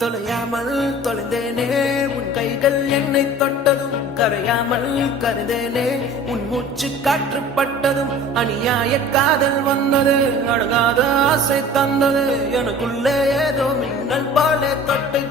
தொலையாமல் தொலைந்தேனே உன் கைகள் என்னை தொட்டதும் கரையாமல் கருதேனே உன் மூச்சு காற்றுப்பட்டதும் அநியாய காதல் வந்தது அடங்காத ஆசை தந்தது எனக்குள்ளே ஏதோ மின்னல் போல தொட்டு